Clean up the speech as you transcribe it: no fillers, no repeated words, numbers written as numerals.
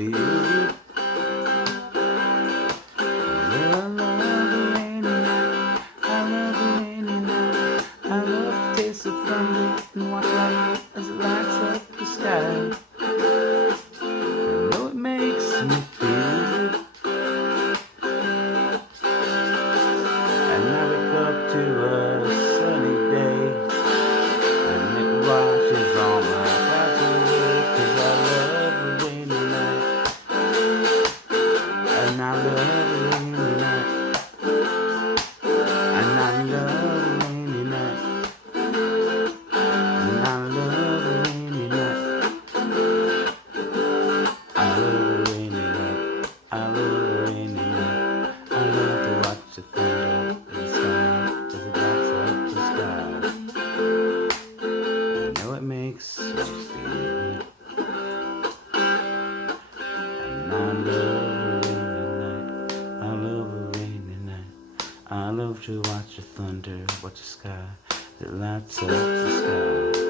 feel good. I love the rainy night. I love the rainy night. I love the taste of thunder and watch light as it lights up the sky. I know it makes me feel good. And I wake up to a sunny day, and it washes all my clouds away. 'Cause I love the rainy night, and I love the rainy night, and I love the rainy night, and I love the rainy night. I love the rainy night. I love the rainy night. I love to watch the thunder in the sky as it lights up the sky. I know it makes me feel good. And I love the rainy night. I love the rainy night. I love to watch the thunder, watch the sky as it lights up the sky.